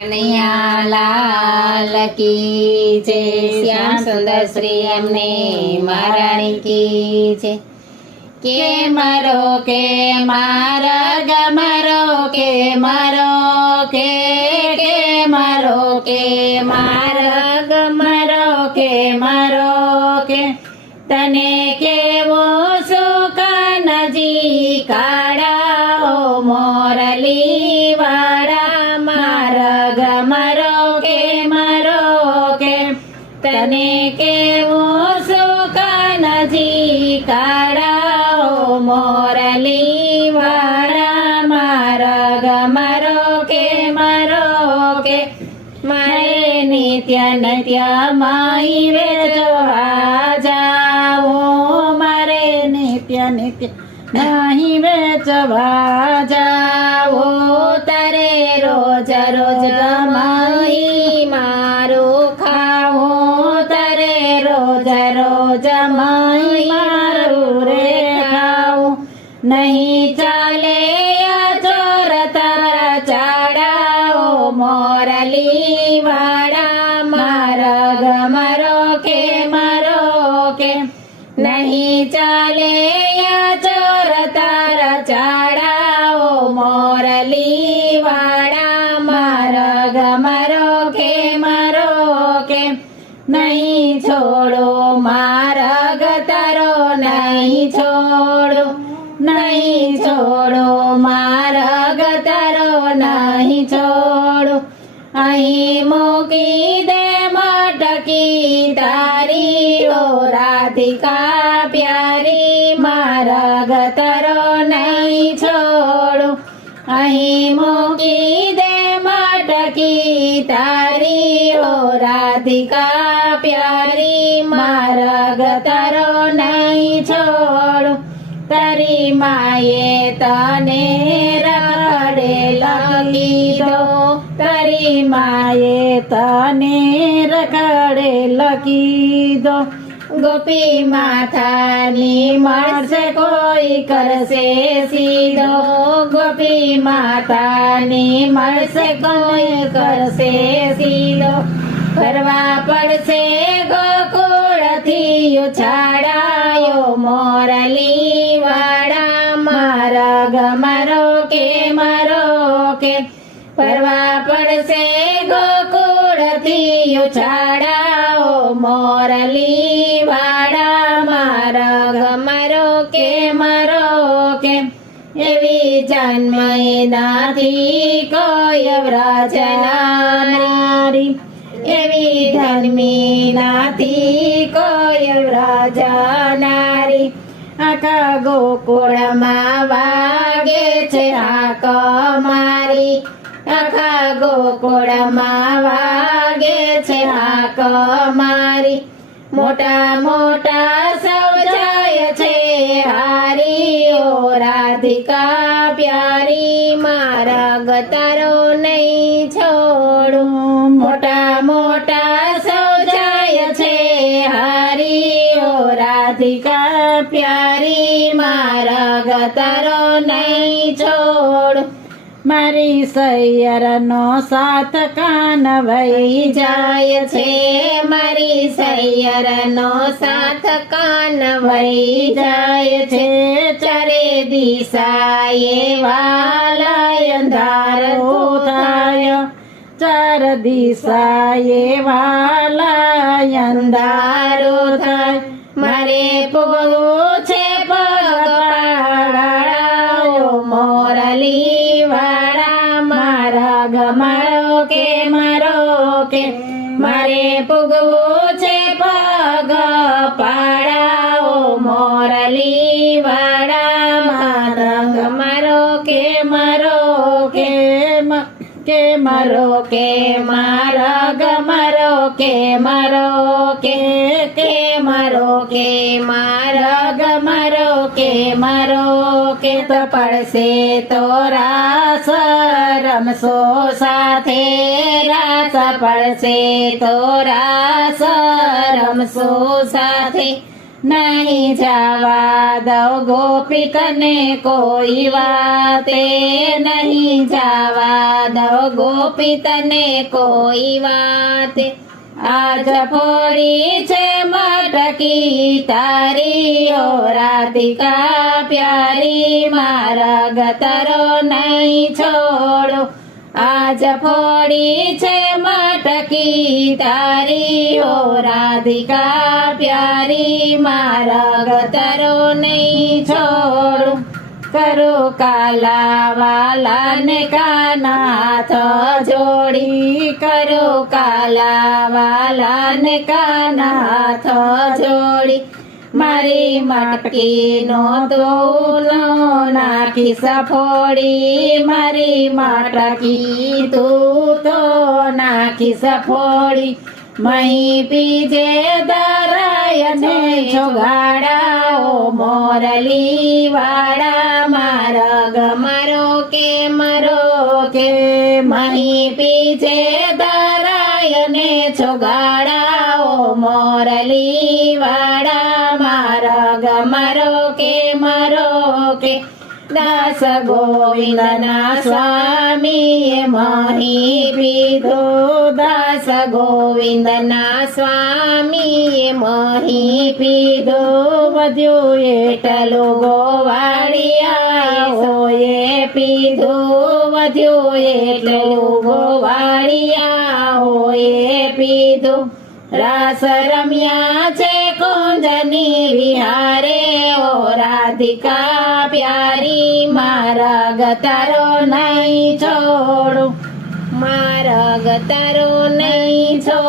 કનૈયા લાલ કી જય, શ્યામ સુંદર શ્રી એમને મહારાણી કી જય। કે મારો કે મારા ગમરો કે મારો કે મારો કે મારા ગમરો કે મારો કે તને કેવો સુખ નજી કાળાઓ મોરલી વાળા મારા ગમરો કે મારો કે તને કેવો સુખ નજી કાળાઓ મોરલી વાળા મારા ગમરો કે મારો કે મારે નિત્ય નિત્ય માઈ વેચવા જાઓ મારે નિત્ય નિત્ય નહીં વેચવા જાઓ તારે રોજ રોજ માઈ મારું ખાવો તારે રોજ રોજ માઈ મારું રે ખાવું નહીં ચાલે ચોર તારા ચાડાઓ મોરલી વાળા મારા ગમરો કે મારો કે નહીં ચાલે ચોર તારા ચાડાઓ મોરલી વાળા મારા ગમરો કે મારો કે નહીં છોડો મારા ગતરો નહીં છોડો નહીં છોડો મારા ગતરો નહીં છોડો અહીં મૂકી દે મટકી તારી ઓ રાધિકા પ્યારી મારા ગતરો નહીં છોડો અહીં મૂકી દે મટકી તારી ઓ રાધિકા પ્યારી મારા ગતરો નહીં છોડો તારી માએ તને રખડેલા કીધો તારી માએ તને રખડેલા કીધો ગોપી માથાની મળશે કોઈ કરશે સીધો ગોપી માથાની મળશે કોઈ કરશે સીધો ફરવા પડશે ગોકુળથી ઉછાળાયો મોરલી વાળા મારા ગમરો કે મારો કે ફરવા પડશે ગોકુળથી ઉછાળાઓ મોરલી વાળા મારા ગમરો કે મારો કે એવી જન્મઈ નથી કોઈ વ્રજના નારી એવી ધર્મી નથી કોઈ વ્રજનારી આખા ગોકુળમાં વાગે છે હાક મારી આખા ગોકુળમાં વાગે છે હાક મારી મોટા મોટા સૌ જાય છે હારી ઓ રાધિકા પ્યારી મારા ગતારો નહીં છોડું મોટા મોટા સૌ જાય છે હારી ઓ રાધિકા પ્યારી મારા ગતારો નહીં છોડું મારી સૈયરનો સાથ કાન વહી જાય છે મારી સૈયરનો સાથ કાન વહી જાય છે ચારે દિશાએ વાલાય અંધારું થાય ચાર દિશાએ વાલાય અંધારું થાય મારે પૂગવું છે પગપાળાઓ મોરલી વાળા મારા ગમરો કે મારો કે મારે પૂગવું છે પગ પાળાઓ મોરલી વાળા મારા ગમરો કે મારો કે મારો કે મારા ગમરો કે મારો કે મારો કે મારા ગમરો કે મારો કે તો પડશે તો રાસ રમશો સાથે રાસ પડશે તો રાસ રમશો સાથે નહીં જવા દઉં ગોપી તને કોઈ વાતે, નહીં જવા દઉં ગોપી તને કોઈ વાતે. આજ ફોડી છે મટકી તારી ઓ રાધિકા પ્યારી, મારા ગતરો નહીં છોડો. આજ ફોડી છે મટકી તારી ઓ રાધિકા પ્યારી, મારા ગતરો નહીં છોડું. કરો કાલા વાલા ને કાનાથ જોડી, કરો કાલા વાલા ને કાનાથ જોડી. મારી મટકીનો તોલો નાખી સફોડી, મારી મટકી તું તો નાખી સફોડી. મહી પીજે દરાયને છોગાડાઓ મોરલી વાળા, મારા ગમરો કે મરો કે. મહી પીજે દરાયને છોગાડાઓ મોરલી વાળા, મારા ગમરો કે મરો કે. દાસ ગોવિંદના સ્વામીએ મહી પીધો, દાસ ગોવિંદના સ્વામીએ મહી પીધો. વધ્યું એટલું ગોવાળિયાઓએ પીધું, વધ્યું એટલું ગોવાળિયાઓએ પીધું. રાસ રમ્યા છે કુંજની વિહારે ઓ રાધિકા પ્યારી, મારા ગતારો નહીં છોડું, મારા ગતારો નહીં છોડું.